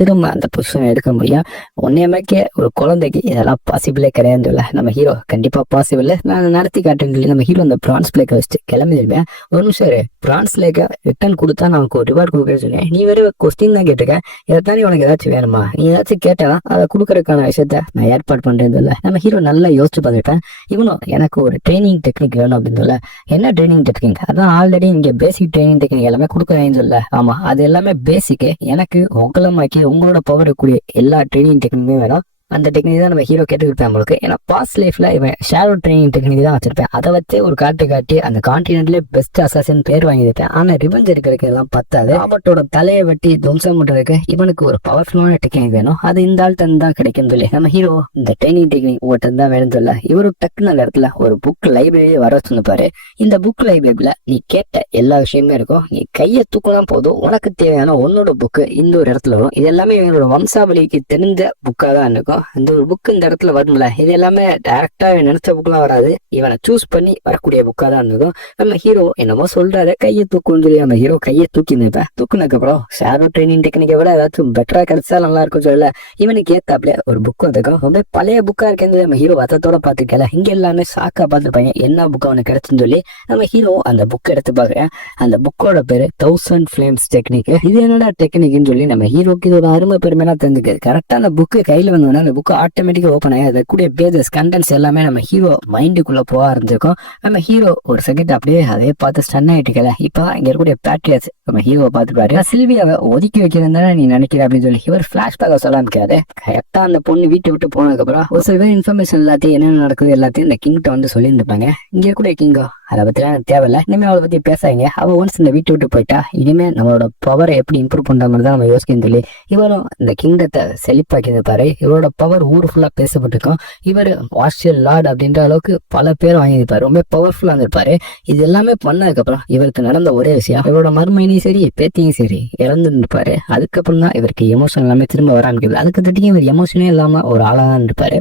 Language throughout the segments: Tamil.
திரும்ப அந்த பொசிஷன் எடுக்க முடியும். ஒன்னேமைக்கே ஒரு குழந்தைக்கு இதெல்லாம் பாசிபிளே கிடையாது இல்ல. நம்ம ஹீரோ கண்டிப்பா பாசிபிள் நான் நடத்தி காட்டுன்னு சொல்லி நம்ம ஹீரோ அந்த பிரான்ஸ் லேக்கை வச்சுட்டு கிளம்பிடுவேன். ஒரு நிமிஷம் பிரான்ஸ் லேக்கை ரிட்டர்ன் கொடுத்தா நான் உனக்கு ஒரு ரிவார்ட் கொடுக்குறேன்னு சொன்னேன். நீ வேற கொஸ்டின் தான் கேட்டிருக்கேன். இதைத்தானே உனக்கு ஏதாச்சும் வேணுமா? நீ ஏதாச்சும் கேட்டா அதை கொடுக்கறதுக்கான விஷயத்த நான் ஏற்பாடு பண்றேன்னு இல்லை. நம்ம ஹீரோ நல்லா யோசிச்சு பார்த்துருப்பேன். இவனும் எனக்கு ஒரு ட்ரைனிங் டெக்னிக் வேணும் அப்படின்னு சொல்ல. என்ன ட்ரைனிங் டெக்னிக்? அதான் ஆல்ரெடி இங்க பேசிக் ட்ரைனிங் டெக்னிக் எல்லாமே கொடுக்குறேன்னு சொல்ல. ஆமா, அது எல்லாமே பேசிக்கு. எனக்கு உங்களமாக்கி உங்களோட பவர் இருக்கக்கூடிய எல்லா ட்ரைனிங் டெக்னிக்குமே வேணும். அந்த டெக்னிக் தான் நம்ம ஹீரோ கேட்டுக்கிட்டேன் நம்மளுக்கு. ஏன்னா பாஸ்ட் லைஃப்ல இவன் ஷேடோ ட்ரைனிங் டெக்னிக் தான் வச்சிருப்பேன். அதை வச்சு ஒரு காட்டி அந்த கான்டினென்ட்லேயே பெஸ்ட் அசாசின் பேர் வாங்கியிருப்பேன். ஆனா ரிவெஞ்ச் எடுக்கிறதுக்கு எல்லாம் பத்தாது. ராபர்ட்டோட தலையை வெட்டி துவம்சம் பண்றதுக்கு இவனுக்கு ஒரு பவர்ஃபுல்லான டெக்னிக் வேணும். அது இந்த ஆள் தான் கிடைக்கும் சொல்லி நம்ம ஹீரோ இந்த ட்ரைனிங் டெக்னிக் ஒருத்தன் தான் வேணும்னு சொல்ல இவரு டக்குன்னு அந்த இடத்துல ஒரு புக் லைப்ரரி வர சொன்னப்பாரு. இந்த புக் லைப்ரரியில நீ கேட்ட எல்லா விஷயமே இருக்கும். நீ கையை தூக்கலாம் போதும் உனக்கு தேவையான உன்னோட புக்கு இந்த ஒரு இடத்துல வரும். இது எல்லாமே இவனோட வம்சாவளிக்கு தெரிஞ்ச புக்காக தான் இருக்கும். அந்த ஒரு புக் இந்த இடத்துல வரும்ல, இது எல்லாமே டைரக்டா நினைச்ச புக்லாம் வராது. இவனை சூஸ் பண்ணி வரக்கூடிய புக்கா தான் இருந்ததும். நம்ம ஹீரோ என்னமோ சொல்றாரு, கையை தூக்குன்னு சொல்லி நம்ம ஹீரோ கையை தூக்கி நிற்பேன். தூக்குனதுக்கு அப்புறம் ஷேடோ ட்ரைனிங் டெக்னிக்கை விட ஏதாச்சும் பெட்டரா கிடைச்சா நல்லா இருக்கும் சொல்லல. இவனுக்கு ஏத்தாப்ல ஒரு புக் வந்துக்கும். ரொம்ப பழைய புக்கா இருக்கேன் நம்ம ஹீரோ வத்தத்தோட பாத்துக்கல. இங்க எல்லாமே சாக்கா பார்த்துருப்பாங்க என்ன புக் அவனுக்கு கிடைச்சுன்னு சொல்லி. நம்ம ஹீரோ அந்த புக் எடுத்து பாக்குறேன். அந்த புக்கோட பேரு 1000 ஃபிளேம்ஸ் டெக்னிக். இது என்னடா டெக்னிக்னு சொல்லி நம்ம ஹீரோக்கு இது ஒரு அருமை பெருமையா தெரிஞ்சுக்கு. கரெக்டா அந்த புக்கு கையில வந்தோன்னா அந்த புக் ஆட்டோமேட்டிக்கா ஓப்பன் ஆகி அதை கூடிய பேஜஸ் கண்டென்ட்ஸ் எல்லாமே நம்ம ஹீரோ மைண்டுக்குள்ள போக ஆரம்பிச்சிருக்கோம். நம்ம ஹீரோ ஒரு செகண்ட் அப்படியே அதே பார்த்து ஸ்டன் ஆயிட்டுக்கல. இப்ப இங்க இருக்கக்கூடிய பேட்ரியஸ் நம்ம ஹீரோவை பார்த்துப்பாரு. சில்வியாவை ஒதுக்கி வைக்கிறதா நீ நினைக்கிற அப்படின்னு சொல்லி இவர் பிளாஷ்பேக் சொல்ல ஆரம்பிக்காது. கரெக்டா அந்த பொண்ணு வீட்டை விட்டு போனதுக்கு அப்புறம் ஒரு சில பேர் இன்ஃபர்மேஷன் எல்லாத்தையும் என்னென்ன நடக்குது எல்லாத்தையும் இந்த கிங்கிட்ட வந்து சொல்லியிருந்துப்பாங்க. இங்க இருக்கக்கூடிய கிங்கோ அதை பத்தி தேவையில்ல, இனிமே அவளை பத்தி பேசாங்க. அவ ஒன்ஸ் இந்த வீட்டை விட்டு போயிட்டா இனிமே நம்மளோட பவரை எப்படி இம்ப்ரூவ் பண்ற மாதிரி தான் நம்ம யோசிக்கணும் சொல்லி இவரும் இந்த கிங்டத்தை செழிப்பாக்கி இருப்பாரு. இவரோட பவர் ஊர் ஃபுல்லா பேசப்பட்டிருக்கும். இவர் வாஷியல் லார்ட் அப்படின்ற அளவுக்கு பல பேர் வாங்கியிருப்பாரு. ரொம்ப பவர்ஃபுல்லா இருந்திருப்பாரு. இது எல்லாமே பண்ணதுக்கு அப்புறம் இவருக்கு நடந்த ஒரே விஷயம், இவரோட மருமையும் சரி பேத்தியும் சரி இறந்துருப்பாரு. அதுக்கப்புறம் தான் இவருக்கு எமோஷன் எல்லாமே திரும்ப வர ஆரம்பிக்குது. அதுக்கு தட்டியும் இவர் எமோஷனே இல்லாம ஒரு ஆளா தான் இருப்பாரு.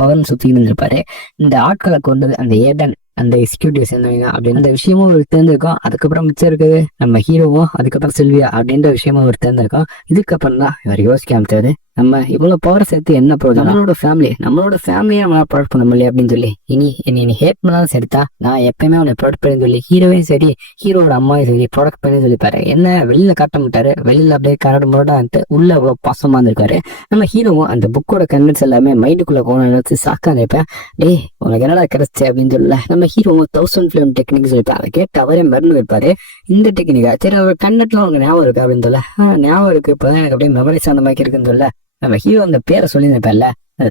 பவர்னு சுத்தி இருந்திருப்பாரு. இந்த ஆட்களை கொண்டது அந்த ஏடன் அந்த எக்ஸிக்யூட்டிவ் சேர்ந்தவங்க அப்படின்னு அந்த விஷயமும் ஒரு தேர்ந்திருக்கும். அதுக்கப்புறம் மிச்சம் இருக்குது நம்ம ஹீரோவும் அதுக்கப்புறம் செல்வியா அப்படின்ற விஷயமும் ஒரு தேர்ந்திருக்கும். இதுக்கப்புறம் தான் இவர் யோசிக்க ஆரம்பிச்சாரு, நம்ம இவ்வளவு பவர் சேர்த்து என்ன போகுது, நம்மளோட ஃபேமிலியை நம்மளால ப்ரொடக்ட் பண்ண முடியல அப்படின்னு சொல்லி இனி நீ ஹேட் பண்ணாலும் சரிதா, நான் எப்பயுமே அவனை ப்ரொடக்ட் பண்ணி சொல்லி ஹீரோவையும் சரி ஹீரோட அம்மாவையும் சரி ப்ரொடக்ட் பண்ணி சொல்லிப்பாரு. என்ன வெளியில காட்ட மாட்டாரு, வெளியில அப்படியே கரடு முரடான்ட்டு உள்ள அவ்வளவு பாசமா இருந்திருக்காரு. நம்ம ஹீரோவும் அந்த புக்கோட கண்டென்ட்ஸ் எல்லாமே மைண்டுக்குள்ள போன நினைச்சு சாக்கா நினைப்பேன். டேய் உனக்கு என்னடா கிடைச்சு அப்படின்னு சொல்லல. நம்ம ஹீரோவும் 1000 ஃபிளேம் டெக்னிக் சொல்லிப்பாரு. அதை கேட்டு அவரே மருந்து வைப்பாரு. இந்த டெக்னிக்கா சரி அவர் கண்டென்ட்லாம் உனக்கு ஞாபகம் இருக்கு அப்படின்னு சொல்ல. ஞாபகம் இருக்கு, இப்பதான் எனக்கு அப்படியே மெமரிஸ் அந்த மாதிரி இருக்குன்னு சொல்ல. நம்ம ஹீரோ அந்த பேரை சொல்லியிருப்பேன்ல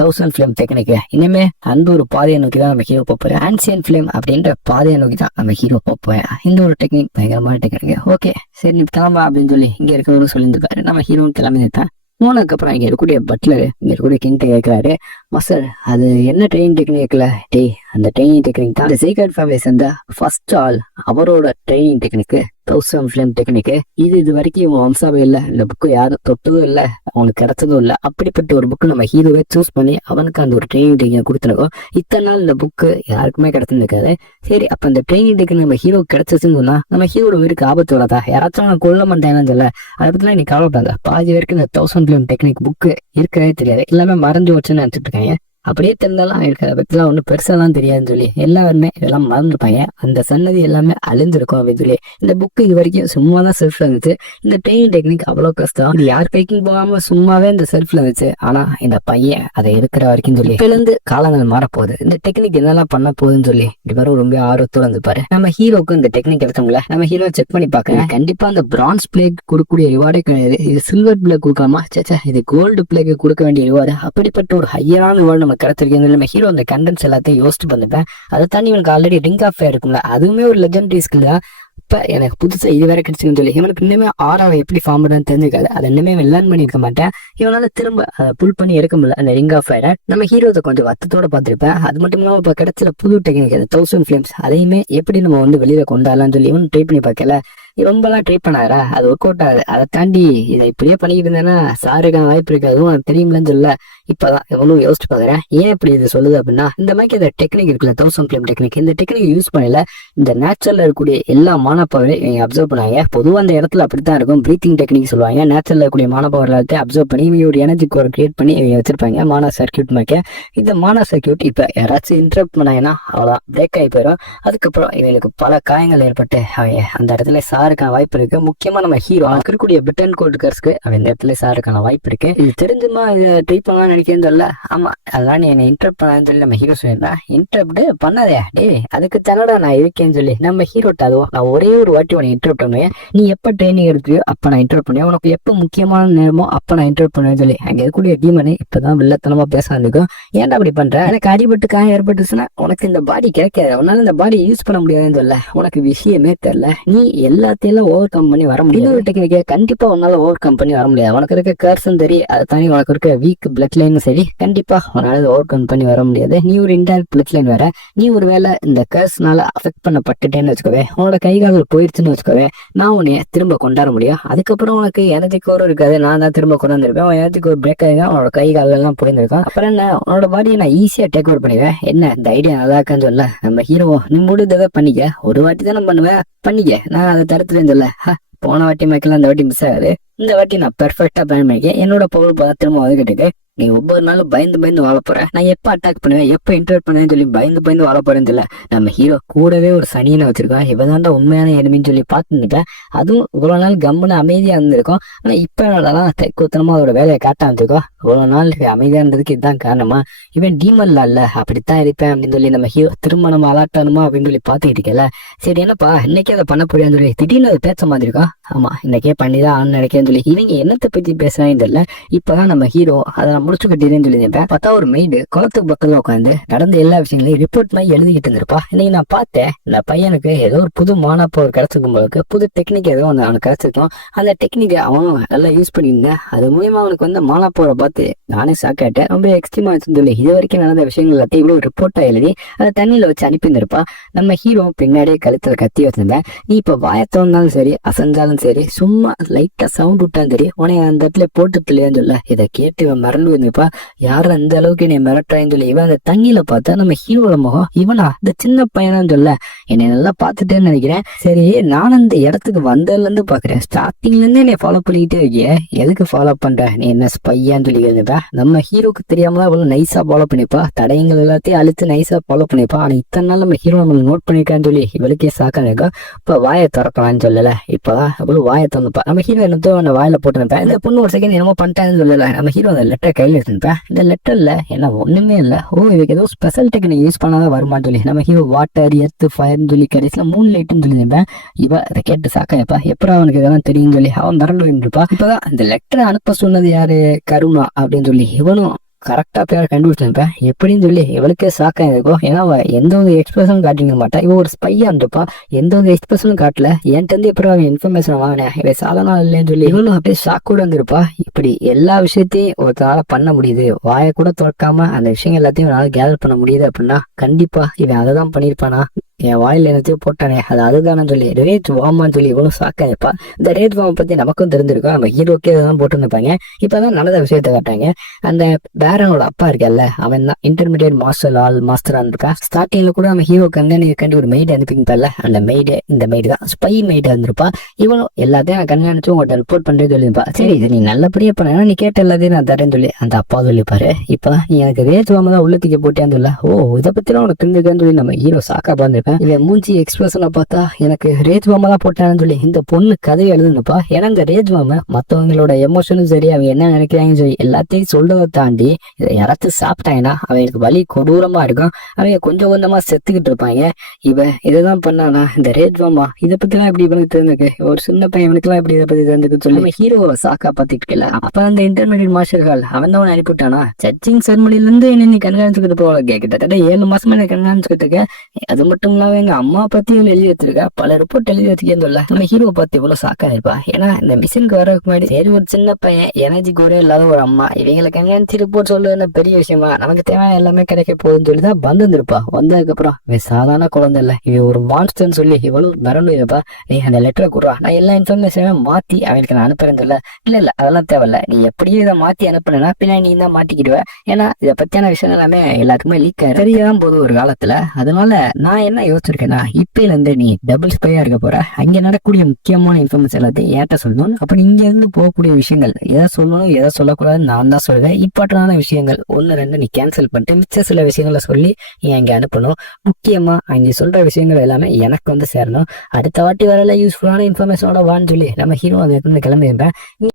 1000 ஃபிளேம் டெக்னிக். இனிமே அந்த ஒரு பாதையை நோக்கி தான் நம்ம ஹீரோ போறேன். ஆன்சியன் ஃபிளேம் அப்படின்ற பாதையை நோக்கி தான் நம்ம ஹீரோ போறேன். இந்த ஒரு டெக்னிக் பயங்கரமான டெக்னிக். ஓகே சரி நீ கிளம்பா அப்படின்னு சொல்லி இங்க இருக்கவங்களும் சொல்லியிருப்பாரு. நம்ம ஹீரோவும் கிளம்பி நிறுத்தேன். போனதுக்கு அப்புறம் இங்க இருக்கக்கூடிய பட்லர் இங்க இருக்கக்கூடிய கிங்கிட்ட கேட்கிறாரு, மாஸ்டர் அது என்ன ட்ரைனிங் டெக்னிக்ல? டேய் அந்த ட்ரைனிங் டெக்னிக் தான் இந்த சீக்ரெட் ஃபேமிலி சேர்ந்த ஃபர்ஸ்ட் ஆல் அவரோட ட்ரைனிங் டெக்னிக் 1000 ஃபிளேம் டெக்னிக். இது வரைக்கும் இவங்க வம்சாவே இல்லை, இந்த புக்கு யாரும் தொட்டதும் இல்லை, அவனுக்கு கிடைச்சதும் இல்லை. அப்படிப்பட்ட ஒரு புக்கு நம்ம ஹீரோவே சூஸ் பண்ணி அவனுக்கு அந்த ஒரு ட்ரைனிங் டெக்னிக் கொடுத்துருக்கோம். இத்தனை நாள் இந்த புக்கு யாருக்குமே கிடைச்சிருக்காரு. சரி அப்ப அந்த ட்ரைனிங் டெக்னிக் நம்ம ஹீரோ கிடைச்சிச்சுன்னு சொன்னா நம்ம ஹீரோட வீட்டுக்கு ஆபத்து வராதா? யாராச்சும் அவனை கொல்ல மாட்டேன்னு சொல்ல. அதை பத்திலாம் நீ கவலைப்படாத. பாதி வரைக்கும் இந்த 1000 ஃபிளேம் டெக்னிக் புக்கு இருக்கவே தெரியாது, எல்லாமே மறைஞ்சு வச்சுன்னு நினைச்சிட்டு இருக்காங்க. அப்படியே தெரிந்தாலும் இருக்கிற பத்திலாம் ஒன்றும் பெருசாலாம் தெரியாதுன்னு சொல்லி எல்லாருமே இதெல்லாம் மறந்துருப்பாங்க. அந்த சன்னதி எல்லாமே அழிஞ்சிருக்கும் அப்படின்னு சொல்லி இந்த புக்கு இது வரைக்கும் சும்மா தான் செல்ஃப்ல இருந்துச்சு. இந்த ட்ரைனிங் டெக்னிக் அவ்வளோ கஷ்டம், இது யார் கைக்கும் போகாம சும்மாவே இந்த செல்ஃப்ல இருந்துச்சு. ஆனா இந்த பையன் அதை இருக்கிற வரைக்கும் சொல்லி இருந்து காலங்கள் மாறப்போகுது, இந்த டெக்னிக் என்னெல்லாம் பண்ண போகுதுன்னு சொல்லி இவரும் ரொம்ப ஆர்வத்தோட இருந்துப்பாரு. நம்ம ஹீரோக்கு இந்த டெக்னிக் எடுத்தோம்ல, நம்ம ஹீரோ செக் பண்ணி பார்க்க கண்டிப்பா அந்த பிரான்ஸ் பிளேக் கொடுக்கக்கூடிய ரிவார்டே கிடையாது. இது சில்வர் பிளேக் கொடுக்காம சேச்சா இது கோல்டு பிளேக்கு கொடுக்க வேண்டிய ரிவார்டு. அப்படிப்பட்ட ஒரு ஹையரான ரிவார்டு நம்ம கிடைச்சிருக்கேன். நம்ம ஹீரோ அந்த கண்டென்ட்ஸ் எல்லாத்தையும் யோசிச்சு பண்ணிப்பேன். அதை தாண்டி இவனுக்கு ஆல்ரெடி ரிங் ஆஃப் ஃபயர் இருக்கும்ல, அதுவுமே ஒரு லெஜெண்டரி ஸ்கில் தான். இப்ப எனக்கு புதுசா இது வேற கிடைச்சுன்னு சொல்லி இவனுக்கு இன்னுமே ஆறாவை எப்படி ஃபார்ம் பண்ணு தெரிஞ்சுக்காது. அதை இன்னுமே லேர்ன் பண்ணிருக்க மாட்டேன். இவனால திரும்ப அதை புல் பண்ணி எடுக்க முடியல அந்த ரிங் ஆஃப் ஃபயரை. நம்ம ஹீரோத்தை கொஞ்சம் வருத்தத்தோட பார்த்துருப்பேன். அது மட்டும் இல்லாம இப்ப கிடைச்ச புது டெக்னிக் 1000 ஃபிளேம்ஸ் அதையுமே எப்படி நம்ம வந்து வெளியில கொண்டாடலாம்னு சொல்லி இவன் ட்ரை பண்ணி பார்க்கல. ரொம்பலாம் ட்ரை பண்ணாரா, அது ஒர்க் அவுட் ஆகுது. அதை தாண்டி இதை இப்படியே பண்ணிக்கிட்டு இருந்தேன்னா சாருக்கான வாய்ப்பு இருக்கு, அதுவும் எனக்கு தெரியுமில்லன்னு சொல்ல. இப்பதான் எவ்வளவு யோசிச்சு பாக்குறேன் ஏன் இப்படி இது சொல்லுது அப்படின்னா, இந்த மாதிரி இந்த டெக்னிக் இருக்குல்ல, 1000 ஃபிலிம் டெக்னிக், இந்த டெக்னிக் யூஸ் பண்ணல இந்த நேச்சுரல்ல இருக்கக்கூடிய எல்லா மானப்பவரையும் நீங்க அப்சர்வ் பண்ணாங்க. பொதுவாக அந்த இடத்துல அப்படித்தான் இருக்கும். பிரீத்திங் டெக்னிக் சொல்லுவாங்க. நேச்சுரல்ல இருக்கக்கூடிய மானப்பவர் எல்லாத்தையும் அப்சர்வ் பண்ணி இவங்க ஒரு எனர்ஜி கோர் கிரியேட் பண்ணி இவங்க வச்சிருப்பாங்க மானா சர்க்கியூட் மாதிரி. இந்த மானா சர்க்கியூட் இப்ப யாராச்சும் இன்டரப்ட் பண்ணாங்கன்னா அவ்வளோதான், பிரேக் ஆகி போயிடும். அதுக்கப்புறம் இவங்களுக்கு பல காயங்கள் ஏற்பட்டு அவங்க அந்த இடத்துல சாருக்கான வாய்ப்பு இருக்கு. முக்கியமா நம்ம ஹீரோ இருக்கக்கூடிய பிரிட்டன் கோல்டுகர்ஸ்க்கு அவன் இந்த இடத்துல சாருக்கான வாய்ப்பு இருக்கு. இது தெரிஞ்சுமா இதை ட்ரை பண்ணலாம்னு நினைக்கிறேன்னு சொல்ல. ஆமா, அதெல்லாம் நீ என்னை இன்டரப்ட் பண்ணான்னு சொல்லி நம்ம ஹீரோ சொல்லியிருந்தா, இன்டரப்ட் பண்ணாதே டே, அதுக்கு தானடா நான் இருக்கேன்னு சொல்லி நம்ம ஹீரோட்ட அதுவும் நான் ஒரே ஒரு வாட்டி உனக்கு இன்டரப்ட் பண்ணுவேன், நீ எப்ப ட்ரைனிங் எடுத்தியோ அப்ப நான் இன்டரப்ட் பண்ணுவேன், உனக்கு எப்ப முக்கியமான நேரமோ அப்ப நான் இன்டரப்ட் பண்ணுவேன்னு சொல்லி அங்க இருக்கக்கூடிய டீமனு இப்பதான் வில்லத்தனமா பேச ஆரம்பிக்கும். ஏன்டா அப்படி பண்ற, எனக்கு அடிபட்டு காயம் ஏற்பட்டுச்சுன்னா உனக்கு இந்த பாடி கிடைக்காது, உன்னால இந்த பாடி யூஸ் பண்ண முடியாதுன்னு சொல்ல. உனக்கு விஷயமே தெரியல, நீ எல்லாத்தையும் ஓவர் கம் பண்ணி வர முடியும். இன்னொரு டெக்னிக்கை கண்டிப்பா உன்னால ஓவர் கம் பண்ணி வர முடியாது. உனக்கு இருக்க கர்ஸும் சரி, அதை தாண்டி உனக்கு இருக்க வீக் பிளட் லைனும் சரி, கண்டிப்பா உன்னால ஓவர் கம் பண்ணி வர முடியாது. நீ ஒரு இன்டைரக்ட் பிளட் லைன் வேற, நீ ஒரு வேலை இந்த கர்ஸ்னால அஃபெக்ட் பண்ணப்பட்டுட்டேன்னு வச்சுக்கவே, உன்னோட கை கால் போயிடுச்சுன்னு வச்சுக்கவே, நான் உன்னைய திரும்ப கொண்டாட முடியும். அதுக்கப்புறம் உனக்கு எனர்ஜி கோர் இருக்காது, நான் தான் திரும்ப கொண்டாந்துருப்பேன். உன் எனர்ஜி கோர் பிரேக் ஆகி உன்னோட கை கால் எல்லாம் புரிஞ்சிருக்கும். அப்புறம் என்ன, உன்னோட பாடியை நான் ஈஸியா டேக் ஓவர் பண்ணிடுவேன். என்ன இந்த ஐடியா நல்லா இருக்கான்னு சொல்ல நம்ம ஹீரோ, நீ முடிஞ்சதை பண்ணிக்க, ஒரு வாட்டி தானே பண்ணுவேன், பண்ணிக்க, நான் அதை தடுத்துறேன்னு சொல்ல. போன வாட்டி மேய்க்கலாம், இந்த வாட்டி மிஸ் ஆகுது, இந்த வாட்டி நான் பெர்ஃபெக்டா பிளான் பண்ணிக்கேன். என்னோட பவர் திரும்ப ஒதுக்கிட்டு நீ ஒவ்வொரு நாளும் பயந்து வாழ போறேன், நான் எப்ப அட்டாக் பண்ணுவேன் எப்ப இன்டர்ட் பண்ணுவேன்னு சொல்லி பயந்து வாழ போறேன்னு தெரியல. நம்ம ஹீரோ கூடவே ஒரு சனியனை வச்சிருக்கான், இவதான்டா உண்மையான எனிமின்னு சொல்லி பார்த்துருப்பேன். அதுவும் இவ்வளவு நாள் கம்முன்னு அமைதியா இருந்திருக்கும். ஆனா இப்ப என்னடா தைக்கூத்தனமா அதோட வேலையை காட்ட வந்துருக்கோம். இவ்வளவு நாள் அமைதியா இருந்ததுக்கு இதுதான் காரணமா, இவன் டீமன்ல இல்ல அப்படித்தான் இருப்பேன் அப்படின்னு சொல்லி நம்ம ஹீரோ திரும்ப நம்ம அலாட்டணுமா அப்படின்னு சொல்லி பாத்துக்கிட்டு இருக்கல. சரி என்னப்பா இன்னைக்கே அதை பண்ண போறியான்னு சொல்லி திடீர்னு அது பேச மாதிரி இருக்கா. ஆமா, இன்னைக்கே பண்ணிதான் ஆன்னு நினைக்கிறேன்னு சொல்லி இவங்க என்னத்தை பத்தி பேசுறாங்கன்னு தெரியல. இப்பதான் நம்ம ஹீரோ அதை முடிச்சு கட்டிடுன்னு சொல்லியிருப்பேன். பார்த்தா ஒரு மெய்டு குளத்துக்கு பக்கத்துல உட்காந்து நடந்த எல்லா விஷயங்களையும் ரிப்போர்ட் மாதிரி எழுதிக்கிட்டு இருந்திருப்பா. இன்னைக்கு நான் பார்த்தேன், இந்த பையனுக்கு ஏதோ ஒரு புது மானப்பவர் கிடைச்சிருக்கும் போது, புது டெக்னிக் ஏதோ அவனுக்கு கிடைச்சிருக்கும். அந்த டெக்னிக்கை அவனும் நல்லா யூஸ் பண்ணியிருந்தேன். அது மூலியமா அவனுக்கு வந்து மானப்பவரை பார்த்து நானே ஷாக்காயிட்டேன். ரொம்ப எக்ஸ்ட்ரீமா சொல்லி இது வரைக்கும் நடந்த விஷயங்கள் எல்லாத்தையும் இவ்வளவு ரிப்போர்ட்டா எழுதி அதை தண்ணியில வச்சு அனுப்பியிருந்திருப்பா. நம்ம ஹீரோ பின்னாடியே கழுத்துல கத்தி வச்சிருந்தேன். நீ இப்ப வாயத்தோன்னாலும் சரி, அசைஞ்சாலும் சரி, சும்மா லைட்டா சவுண்ட் விட்டாலும் சரி, உனைய அந்த இடத்துல போட்டு பிள்ளையான்னு சொல்ல. இதை கேட்டு இவன் மறந்து வந்திருப்பா. யாரும் அந்த அளவுக்கு என்னை மிரட்டுறான்னு சொல்லி இவன் அந்த தண்ணியில பார்த்தா நம்ம ஹீரோட முகம், இவனா இந்த சின்ன பையனான்னு சொல்ல. என்னை நல்லா பார்த்துட்டேன்னு நினைக்கிறேன். சரி, நானும் இந்த இடத்துக்கு வந்ததுல இருந்து பாக்குறேன், ஸ்டார்டிங்ல இருந்து என்னை ஃபாலோ பண்ணிக்கிட்டே இருக்கிய, எதுக்கு ஃபாலோ பண்ற, நீ என்ன ஸ்பையான்னு சொல்லி கேள்விப்பா. நம்ம ஹீரோக்கு தெரியாம இவ்வளவு நைஸா ஃபாலோ பண்ணிப்பா, தடயங்கள் எல்லாத்தையும் அழுத்து நைஸா ஃபாலோ பண்ணிப்பா. ஆனா இத்தனை நாள் நம்ம ஹீரோ நம்ம நோட் பண்ணிருக்கான்னு சொல்லி இவளுக்கே சாக்கா இருக்கா. இப்ப வாயை திறக்கலாம்னு சொல்லல, இப்பதான் இவ்வளவு வாயை திறந்துப்பா. நம்ம ஹீரோ என்னத்தோ அந்த வாயில போட்டு இருப்பேன். இந்த பொண்ணு ஒரு செகண்ட் என்னமோ பண்ணிட்டான்னு சொல்லல. நம்ம ஹீரோ அந்த லெட்டர் கையில எடுத்துப்பேன். இந்த லெட்டர்ல என்ன ஒண்ணுமே இல்ல. ஓ, இதுக்கு ஏதோ ஸ்பெஷல் டெக்னிக் யூஸ் பண்ணாதான் வருமானு சொல்லி நம்ம ஹீரோ வாட்டர் எர்த் ஃபயர்னு சொல்லி கடைசியில மூணு லைட்னு சொல்லியிருப்பேன். இவ அதை கேட்டு சாக்காயப்பா, எப்பறம் அவனுக்கு இதெல்லாம் தெரியும் சொல்லி அவன் மறந்து இருப்பா. இப்பதான் இந்த லெட்டரை அனுப்ப சொன்னது யாரு, கருணா அப்படின்னு சொல்லி இவனும் கரெக்டா பேரை கண்டுபிடிச்சிருப்பேன். எப்படின்னு சொல்லி இவளுக்கே சாக்கா இருக்கும். ஏன்னா அவ எந்த ஒரு எக்ஸ்பிரஷனும் காட்டிக்க மாட்டா. இவ ஒரு ஸ்பையா இருந்துப்பா, எந்த ஒரு எக்ஸ்பிரஷனும் காட்டல. என்கிட்ட இருந்து எப்படி அவன் இன்ஃபர்மேஷன் வாங்கினேன், இவ சாதாரண இல்லைன்னு சொல்லி இவனும் அப்படியே ஷாக்கூட இருந்திருப்பா. இப்படி எல்லா விஷயத்தையும் ஒருத்தரால பண்ண முடியுது, வாயை கூட திறக்காம அந்த விஷயம் எல்லாத்தையும் அவனால கேதர் பண்ண முடியுது அப்படின்னா கண்டிப்பா இவன் அதை தான் பண்ணியிருப்பானா. என் வாயில என்னத்தையும் போட்டானே அதுதானு சொல்லி ரேட் வாமான்னு சொல்லி இவனும் சாக்காயிருப்பா. இந்த ரேட் வாம பத்தி நமக்கும் தெரிஞ்சிருக்கும், நம்ம ஹீரோக்கே தான் போட்டுருப்பாங்க. இப்பதான் நடந்த விஷயத்த காட்டாங்க. அந்த பேரனோட அப்பா இருக்கல்ல, அவன் தான் இன்டர்மீடியட் மாஸ்டரா இருக்கா. ஸ்டார்டிங்ல கூட நம்ம ஹீரோ கண்காணி ஒரு மெய்டு அனுப்பிங்கப்பல, அந்த மெய்டு இந்த மெய்டு தான் ஸ்பை மெய்டு இருந்திருப்பா. இவனும் எல்லாத்தையும் நான் கண்காணிச்சு உங்கள்கிட்ட ரிப்போர்ட் பண்றேன்னு சொல்லியிருப்பா. சரி, இது நீ நல்லபடியா பண்ண, நீ கேட்ட எல்லாத்தையும் நான் தரேன்னு சொல்லி அந்த அப்பா சொல்லிப்பாரு. இப்பதான் நீ எனக்கு ரேட் வாம தான் உள்ளத்துக்கு போட்டியான்னு சொல்ல. ஓ, இதை பத்தி தான் உனக்கு தெரிஞ்சுக்கன்னு சொல்லி நம்ம ஹீரோ சாக்கா பார்த்துருப்பேன். இவன் மூஞ்சி எக்ஸ்பிரஷனை பார்த்தா எனக்கு ரேஜ்வாமா தான் போட்டான்னு சொல்லி இந்த பொண்ணு கதையை எழுதுனப்பா. ஏன்னா இந்த ரேஜ்வாம மற்றவங்களோட எமோஷனும் சரி, அவங்க என்ன நினைக்கிறாங்கன்னு சொல்லி எல்லாத்தையும் சொல்றதை தாண்டி இதை யாராச்சும் சாப்பிட்டாங்கன்னா அவங்களுக்கு வலி கொடூரமா இருக்கும். அவங்க கொஞ்சமா செத்துக்கிட்டு இருப்பாங்க. இவன் இதைதான் பண்ணானா இந்த ரேஜ்வாமா, இதை பத்தி எல்லாம் எப்படி இவனுக்கு தெரிஞ்சுக்கு, ஒரு சின்ன பையனுக்கு எல்லாம் எப்படி இதை பத்தி தெரிஞ்சுக்கு சொல்லி ஹீரோவை சாக்கா பார்த்துட்டு இருக்கல. அப்ப அந்த இன்டர்மீடியட் மாஸ்டர்கள் அவன் தான் அனுப்பிவிட்டானா. ஜட்ஜிங் செரமனில இருந்து என்ன நீ கண்காணிச்சுக்கிட்டு போக கிட்டத்தட்ட 7 மாசமா என்ன கண்காணிச்சுக்கிட்டு இருக்க. அது மட்டும் இல்லாம எங்க அம்மா பத்தியும் எழுதி வச்சிருக்கா, பல ரிப்போர்ட் எழுதி வச்சுக்கேன்னு சொல்ல நம்ம ஹீரோ பத்தி இவ்வளவு சாக்கா இருப்பா. ஏன்னா இந்த மிஷினுக்கு வரதுக்கு முன்னாடி சரி ஒரு சின்ன பையன் எனர்ஜி கூட இல்லாத ஒரு அம்மா இவங்களுக்கு எங்க ரிப்போர்ட் சொல்லுவது பெரிய விஷயமா, நமக்கு தேவையான எல்லாமே கிடைக்க போகுதுன்னு சொல்லிதான் வந்திருப்பா. வந்ததுக்கு அப்புறம் இவ சாதாரண குழந்தை இல்ல, இவ ஒரு மான்ஸ்டர்னு சொல்லி இவ்வளவு மிரண்டுப்பா. நீ அந்த லெட்டரை கொடுறா, நான் எல்லா இன்ஃபர்மேஷனும் மாத்தி அவங்களுக்கு நான் அனுப்புறேன்னு சொல்ல, இல்ல அதெல்லாம் தேவையில்ல, நீ எப்படியும் இதை மாத்தி அனுப்புனா பின்னாடி நீ தான் மாட்டிக்கிடுவ. ஏன்னா இதை பத்தியான விஷயம் எல்லாமே எல்லாத்துக்குமே லீக் தெரியதான் போது ஒரு காலத்துல. அதனால நான் என்ன யோசிச்சிருக்கேன்னா, இப்பயில இருந்து நீ டபுள் ஸ்பையா இருக்க போற, அங்க நடக்கக்கூடிய முக்கியமான இன்ஃபர்மேஷன் எல்லாத்தையும் ஏன்ட்ட சொல்லணும். அப்புறம் இங்க இருந்து போகக்கூடிய விஷயங்கள் எதை சொல்லணும் எதை சொல்லக்கூடாதுன்னு நான் தான் சொல்லுவேன். இம்பார்ட்டன்டான விஷயங்கள் 1-2 நீ கேன்சல் பண்ணிட்டு மிச்ச சில விஷயங்களை சொல்லி நீ அங்க அனுப்பணும். முக்கியமா அங்க சொல்ற விஷயங்கள் எல்லாமே எனக்கு வந்து சேரணும். அடுத்த வாட்டி வரல யூஸ்ஃபுல்லான இன்ஃபர்மேஷனோட வான்னு சொல்லி நம்ம ஹீரோ அந்த கிளம்பியிருப்பேன்.